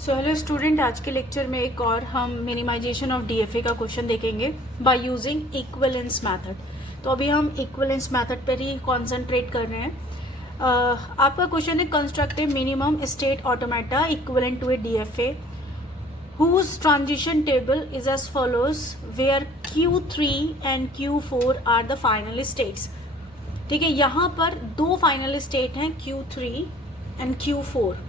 So hello student, आज के lecture में एक और हम मिनिमाइजेशन ऑफ डीएफए का क्वेश्चन देखेंगे बाय यूजिंग इक्विवेलेंस मेथड। तो अभी हम इक्विवेलेंस मेथड पर ही कॉन्सेंट्रेट कर रहे हैं। आपका क्वेश्चन है construct a minimum state automata equivalent to a DFA whose transition table is as follows where Q3 and Q4 are the final states। ठीक है, यहाँ पर दो फाइनल स्टेट हैं Q3 एंड Q4।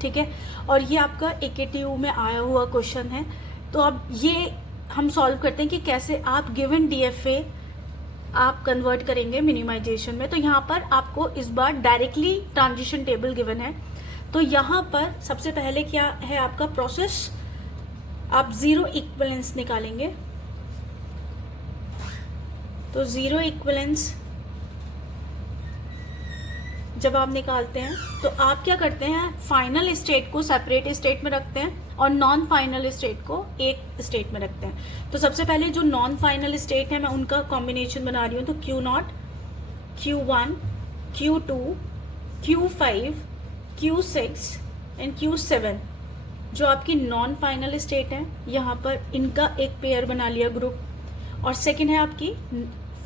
ठीक है, और ये आपका AKTU में आया हुआ क्वेश्चन है। तो अब ये हम सॉल्व करते हैं कि कैसे आप गिवन DFA आप कन्वर्ट करेंगे मिनिमाइजेशन में। तो यहाँ पर आपको इस बार डायरेक्टली ट्रांजिशन टेबल गिवन है। तो यहाँ पर सबसे पहले क्या है आपका प्रोसेस, आप जीरो इक्विवेलेंस निकालेंगे। तो जीरो इक्विवेलेंस जब आप निकालते हैं तो आप क्या करते हैं, फाइनल स्टेट को सेपरेट स्टेट में रखते हैं और नॉन फाइनल स्टेट को एक स्टेट में रखते हैं। तो सबसे पहले जो नॉन फाइनल स्टेट है मैं उनका कॉम्बिनेशन बना रही हूँ। तो Q0, Q1, Q2, Q5, Q6 and Q7 जो आपकी नॉन फाइनल स्टेट है, यहाँ पर इनका एक पेयर बना लिया ग्रुप। और सेकंड है आपकी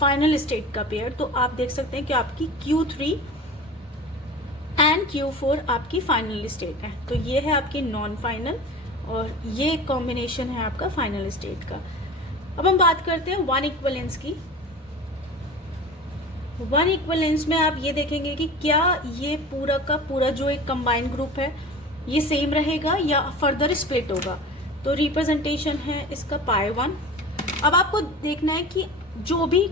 फाइनल स्टेट का पेयर। तो आप देख सकते हैं कि आपकी Q3 एंड Q4 आपकी फाइनल स्टेट है। तो ये है आपकी नॉन फाइनल और ये कॉम्बिनेशन है आपका फाइनल स्टेट का। अब हम बात करते हैं वन इक्विवेलेंस की। वन इक्विवेलेंस में आप ये देखेंगे कि क्या ये पूरा का पूरा जो एक कंबाइंड ग्रुप है ये सेम रहेगा या फर्दर स्प्लिट होगा। तो रिप्रेजेंटेशन है इसका पाई1। अब आपको देखना है कि जो भी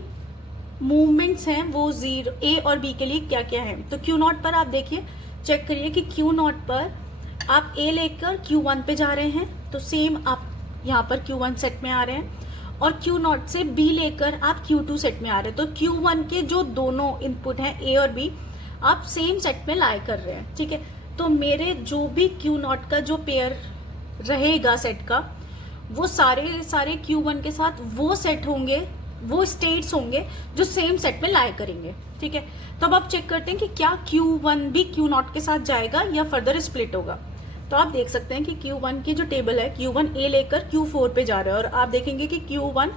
मूवमेंट्स हैं वो जीरो ए और बी के लिए क्या क्या है। तो Q0 पर आप देखिए, चेक करिए कि Q0 पर आप ए लेकर Q1 पे जा रहे हैं तो सेम आप यहाँ पर Q1 सेट में आ रहे हैं, और Q0 से B लेकर आप Q2 सेट में आ रहे हैं। तो Q1 के जो दोनों इनपुट हैं A और B आप सेम सेट में लाई कर रहे हैं। ठीक है, तो मेरे जो भी Q0 का जो पेयर रहेगा सेट का, वो सारे Q1 के साथ वो सेट होंगे, वो स्टेट्स होंगे जो सेम सेट में लाई करेंगे। ठीक है, तो अब आप चेक करते हैं कि क्या Q1 भी Q0 के साथ जाएगा या फर्दर स्प्लिट होगा। तो आप देख सकते हैं कि Q1 की जो टेबल है, Q1 A लेकर Q4 पे जा रहा है, और आप देखेंगे कि Q1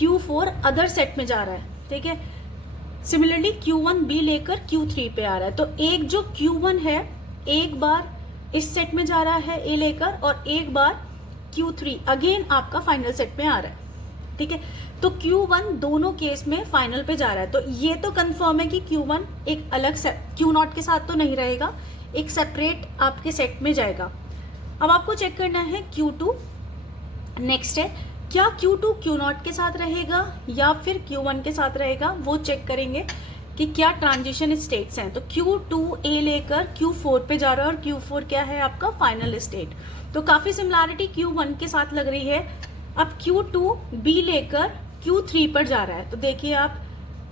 Q4 अदर सेट में जा रहा है। ठीक है, सिमिलरली Q1 B लेकर Q3 पे आ रहा है। तो एक जो Q1 है एक बार इस सेट में जा रहा है A लेकर, और एक बार Q3 अगेन आपका फाइनल सेट में आ रहा है। ठीक है, तो Q1 दोनों केस में फाइनल पे जा रहा है। तो ये तो कंफर्म है कि Q1 एक अलग Q0 के साथ तो नहीं रहेगा, एक सेपरेट आपके सेट में जाएगा। अब आपको चेक करना है Q2 नेक्स्ट है, क्या Q2 Q0 के साथ रहेगा या फिर Q1 के साथ रहेगा। वो चेक करेंगे कि क्या ट्रांजिशन स्टेट्स हैं। तो Q2 A लेकर Q4 पे जा रहा है और Q4 क्या है आपका फाइनल स्टेट। तो काफी सिमिलैरिटी Q1 के साथ लग रही है। अब Q2 B लेकर Q3 पर जा रहा है। तो देखिए आप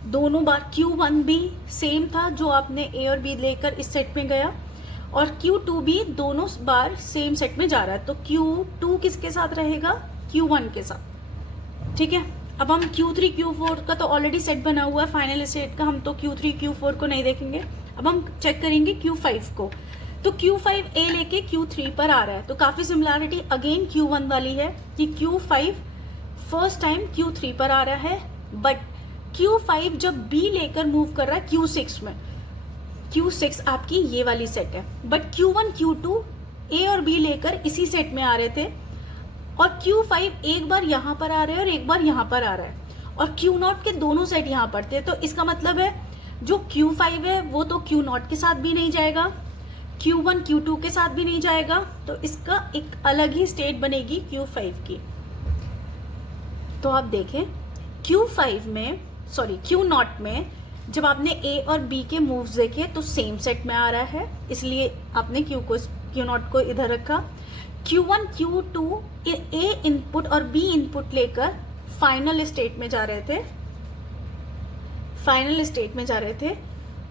दोनों बार Q1 भी सेम था जो आपने A और B लेकर इस सेट में गया, और Q2 भी दोनों बार सेम सेट में जा रहा है। तो Q2 किसके साथ रहेगा, Q1 के साथ। ठीक है, अब हम Q3 Q4 का तो ऑलरेडी सेट बना हुआ है फाइनल स्टेट का, हम तो Q3 Q4 को नहीं देखेंगे। अब हम चेक करेंगे Q5 को। तो Q5 A लेके Q3 पर आ रहा है। तो काफी सिमिलैरिटी अगेन Q1 वाली है कि Q5 फर्स्ट टाइम Q3 पर आ रहा है, बट Q5 जब B लेकर मूव कर रहा है Q6 में, Q6 आपकी ये वाली सेट है, बट Q1 Q2 A और B लेकर इसी सेट में आ रहे थे, और Q5 एक बार यहां पर आ रहे हैं और एक बार यहां पर आ रहा है, और Q0 के दोनों सेट यहां पर थे। तो इसका मतलब है जो Q5 है वो तो Q0 के साथ भी नहीं जाएगा, Q1 Q2 के साथ भी नहीं जाएगा। तो इसका एक अलग ही स्टेट बनेगी Q5 की। तो आप देखें Q0 में जब आपने A और B के मूव्स देखे तो सेम सेट में आ रहा है, इसलिए आपने Q0 को इधर रखा। Q1 Q2 A इनपुट और B इनपुट लेकर फाइनल स्टेट में जा रहे थे,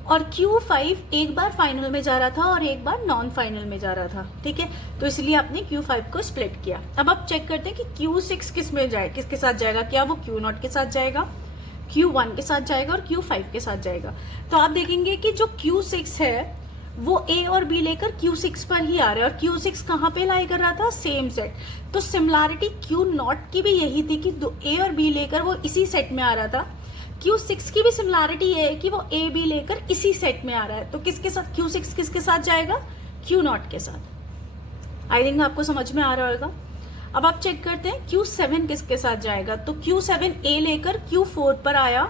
और Q5 एक बार फाइनल में जा रहा था और एक बार नॉन फाइनल में जा रहा था। ठीक है, तो इसलिए आपने Q5 को स्प्लिट किया। अब आप चेक करते हैं कि Q6 किसके साथ जाएगा, क्या वो Q0 के साथ जाएगा, Q1 के साथ जाएगा और Q5 के साथ जाएगा। तो आप देखेंगे कि जो Q6 है वो ए और बी लेकर Q6 पर ही आ रहा है, और Q6 कहाँ पे लाई कर रहा था, सेम सेट। तो सिमिलैरिटी Q0 की भी यही थी कि ए और बी लेकर वो इसी सेट में आ रहा था। Q6 की भी सिमिलैरिटी ये है कि वो ए बी लेकर इसी सेट में आ रहा है। तो किसके साथ, Q6 किसके साथ जाएगा, Q0 के साथ। आई थिंक आपको समझ में आ रहा होगा। अब आप चेक करते हैं Q7 किसके साथ जाएगा। तो Q7 ए लेकर Q4 पर आया,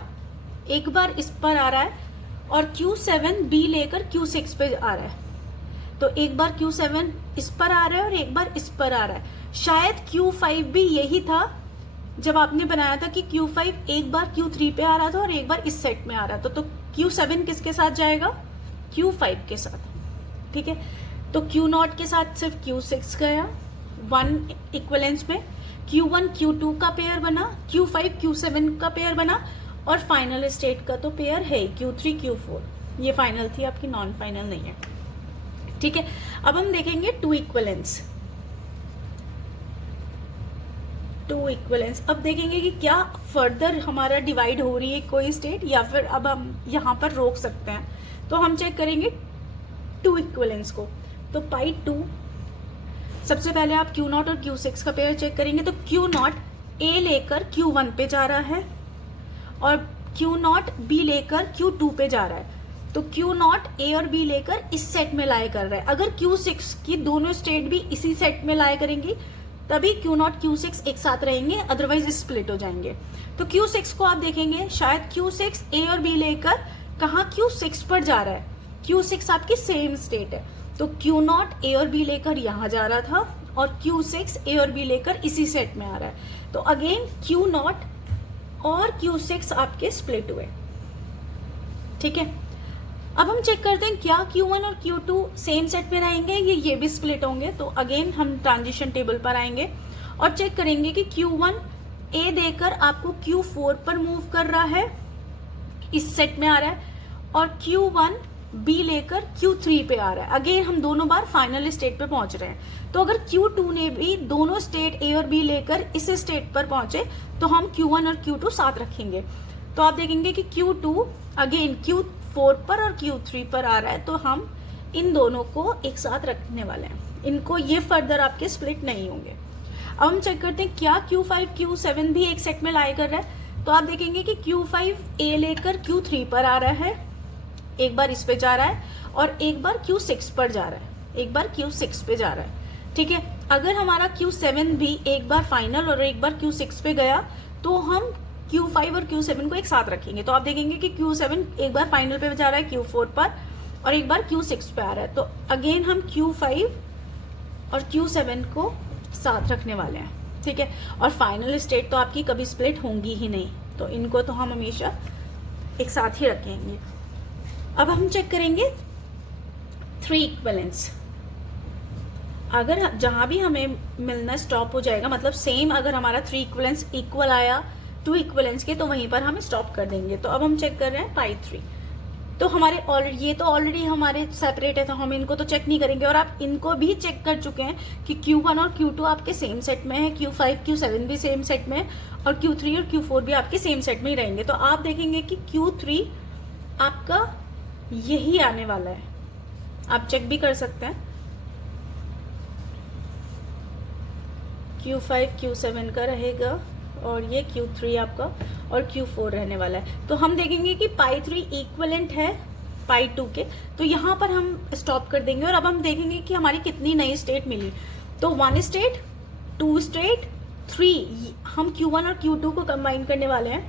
एक बार इस पर आ रहा है, और Q7 बी लेकर Q6 पे आ रहा है। तो एक बार Q7 इस पर आ रहा है और एक बार इस पर आ रहा है। शायद Q5 भी यही था जब आपने बनाया था कि Q5 एक बार Q3 पे आ रहा था और एक बार इस सेट में आ रहा था। तो Q7 किसके साथ जाएगा, Q5 के साथ। ठीक है, तो Q0 के साथ सिर्फ Q6 गया 1 इक्वलेंस में। Q1 Q2 का पेयर बना, Q5 Q7 का पेयर बना, और फाइनल स्टेट का तो पेयर है Q3 Q4। ये फाइनल थी आपकी, नॉन फाइनल नहीं है। ठीक है, अब हम देखेंगे 2 इक्वलेंस। 2 इक्वलेंस अब देखेंगे कि क्या फर्दर हमारा डिवाइड हो रही है कोई स्टेट, या फिर अब हम यहाँ पर रोक सकते हैं। तो हम चेक करेंगे 2 इक्वलेंस को। तो पाई 2, सबसे पहले आप Q0 और Q6 का पेयर चेक करेंगे। तो Q0 ए लेकर Q1 पे जा रहा है और Q0 बी लेकर Q2 पे जा रहा है। तो Q0 ए और बी लेकर इस सेट में लाए कर रहा है। अगर Q6 की दोनों स्टेट भी इसी सेट में लाए करेंगी तभी Q0 Q6 एक साथ रहेंगे, अदरवाइज स्प्लिट हो जाएंगे। तो Q6 को आप देखेंगे, शायद Q6 ए और बी लेकर कहाँ Q6 पर जा रहा है। Q6 आपकी सेम स्टेट है, तो Q0 ए और बी लेकर यहाँ जा रहा था और Q6 ए और बी लेकर इसी सेट में आ रहा है। तो अगेन Q0 और Q6 आपके स्प्लिट हुए। ठीक है, अब हम चेक करते हैं क्या Q1 और Q2 सेम सेट में रहेंगे, ये भी स्प्लिट होंगे। तो अगेन हम ट्रांजिशन टेबल पर आएंगे और चेक करेंगे कि Q1 ए देकर आपको Q4 पर मूव कर रहा है, इस सेट में आ रहा है, और Q1 बी लेकर Q3 पे आ रहा है। अगेन हम दोनों बार फाइनल स्टेट पे पहुंच रहे हैं। तो अगर Q2 ने भी दोनों स्टेट ए और बी लेकर इस स्टेट पर पहुंचे तो हम Q1 और Q2 साथ रखेंगे। तो आप देखेंगे कि Q2 अगेन Q4 पर और Q3 पर आ रहा है, तो हम इन दोनों को एक साथ रखने वाले हैं। इनको ये फर्दर आपके स्प्लिट नहीं होंगे। अब हम चेक करते हैं क्या Q5 Q7 भी एक सेट में लाई कर रहा है। तो आप देखेंगे कि Q5 ए लेकर Q3 पर आ रहा है, एक बार इस पे जा रहा है, और एक बार Q6 पर जा रहा है, एक बार Q6 पे जा रहा है। ठीक है, अगर हमारा Q7 भी एक बार फाइनल और एक बार Q6 पे गया तो हम Q5 और Q7 को एक साथ रखेंगे। तो आप देखेंगे कि Q7 एक बार फाइनल पे जा रहा है Q4 पर और एक बार Q6 पे आ रहा है। तो अगेन हम Q5 और Q7 को साथ रखने वाले हैं। ठीक है, और फाइनल स्टेट तो आपकी कभी स्प्लिट होंगी ही नहीं, तो इनको तो हम हमेशा एक साथ ही रखेंगे। अब हम चेक करेंगे 3 इक्वलेंस। अगर जहां भी हमें मिलना स्टॉप हो जाएगा, मतलब सेम अगर हमारा 3 इक्वलेंस इक्वल आया 2 इक्वलेंस के, तो वहीं पर हम स्टॉप कर देंगे। तो अब हम चेक कर रहे हैं पाई 3। तो हमारे ऑलरेडी ये तो ऑलरेडी हमारे सेपरेट है, तो हम इनको तो चेक नहीं करेंगे। और आप इनको भी चेक कर चुके हैं कि Q1 और Q2 आपके सेम सेट में है, Q5 Q7 भी सेम सेट में है, और Q3 और Q4 भी आपके सेम सेट में ही रहेंगे। तो आप देखेंगे कि Q3 आपका यही आने वाला है, आप चेक भी कर सकते हैं। Q5 Q7 का रहेगा और ये Q3 आपका और Q4 रहने वाला है। तो हम देखेंगे कि पाई 3 इक्वलेंट है पाई 2 के, तो यहाँ पर हम स्टॉप कर देंगे। और अब हम देखेंगे कि हमारी कितनी नई स्टेट मिली। तो 1 स्टेट, 2 स्टेट, 3, हम Q1 और Q2 को कंबाइन करने वाले हैं,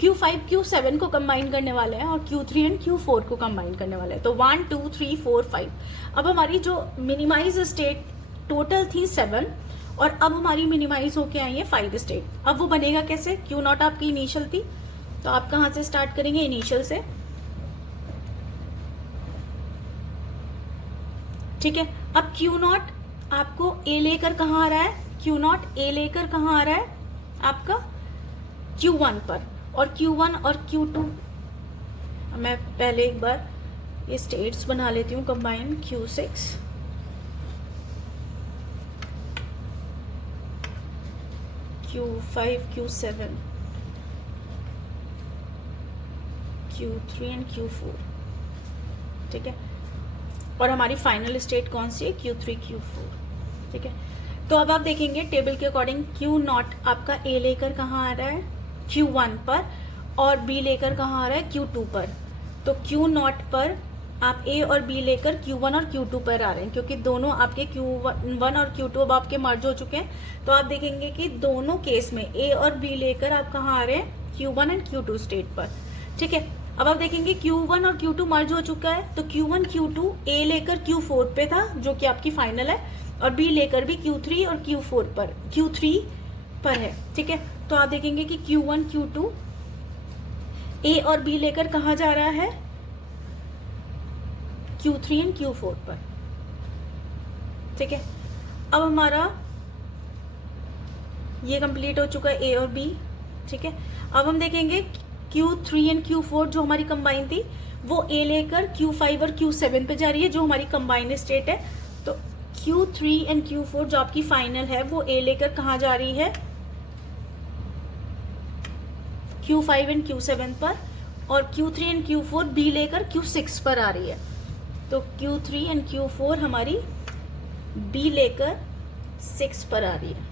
Q5 Q7 को कंबाइन करने वाले हैं, और Q3 एंड Q4 को कंबाइन करने वाले हैं। तो 1 2 3 4 5। अब हमारी जो मिनिमाइज स्टेट टोटल थी 7, और अब हमारी मिनिमाइज होके आई है 5 स्टेट। अब वो बनेगा कैसे, Q0 आपकी इनिशियल थी, तो आप कहाँ से स्टार्ट करेंगे, इनिशियल से। ठीक है, अब Q0 आपको ए लेकर कहाँ आ रहा है, Q0 ए लेकर कहाँ आ रहा है आपका Q1 पर, और Q1 और Q2 मैं पहले एक बार ये स्टेट्स बना लेती हूँ combine. Q6 Q5 Q7 Q3 and Q4। ठीक है, और हमारी फाइनल स्टेट कौन सी है, Q3 Q4, ठीक है। तो अब आप देखेंगे टेबल के अकॉर्डिंग Q0 आपका A लेकर कहाँ आ रहा है, Q1 पर, और B लेकर कहाँ आ रहा है, Q2 पर। तो Q0 पर आप A और B लेकर Q1 और Q2 पर आ रहे हैं, क्योंकि दोनों आपके Q1 और Q2 अब आपके मर्ज हो चुके हैं। तो आप देखेंगे कि दोनों केस में A और B लेकर आप कहाँ आ रहे हैं, Q1 एंड Q2 स्टेट पर, ठीक है। अब आप देखेंगे Q1 और Q2 मर्ज हो चुका है, तो Q1 Q2 A लेकर Q4 पे था, जो कि आपकी फाइनल है, और B लेकर भी Q3 और Q3 पर है, ठीक है। तो आप देखेंगे कि Q1 Q2 A और B लेकर कहाँ जा रहा है, Q3 एंड Q4 पर, ठीक है। अब हमारा ये कंप्लीट हो चुका है A और B, ठीक है। अब हम देखेंगे Q3 एंड Q4 जो हमारी कंबाइन थी, वो A लेकर Q5 और Q7 पे जा रही है, जो हमारी कंबाइंड स्टेट है। तो Q3 एंड Q4 जो आपकी फाइनल है, वो A लेकर कहाँ जा रही है, Q5 एंड Q7 पर, और Q3 एंड Q4 B लेकर Q6 पर आ रही है। तो Q3 एंड Q4 हमारी B लेकर 6 पर आ रही है,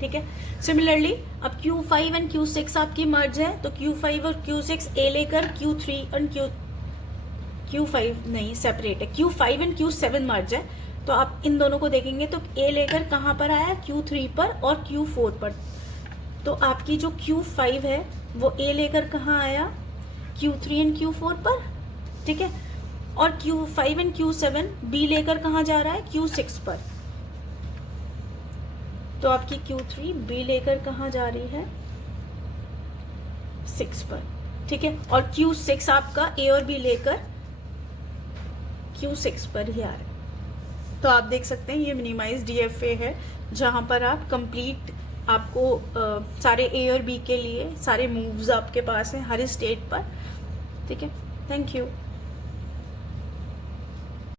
ठीक है। सिमिलरली अब Q5 एंड Q6 आपकी मर्ज है, तो Q5 और Q6 A लेकर Q3 और Q5 नहीं, सेपरेट है, Q5 एंड Q7 मर्ज है। तो आप इन दोनों को देखेंगे तो A लेकर कहाँ पर आया, Q3 पर और Q4 पर। तो आपकी जो Q5 है वो A लेकर कहाँ आया, Q3 एंड Q4 पर, ठीक है। और Q5 एंड Q7 B लेकर कहाँ जा रहा है, Q6 पर। तो आपकी Q3 B लेकर कहाँ जा रही है, 6 पर, ठीक है। और Q6 आपका A और B लेकर Q6 पर ही आ रहा है। तो आप देख सकते हैं ये मिनिमाइज DFA है, जहां पर आप कंप्लीट आपको सारे A और B के लिए सारे मूव्स आपके पास हैं हर स्टेट पर, ठीक है। Thank you.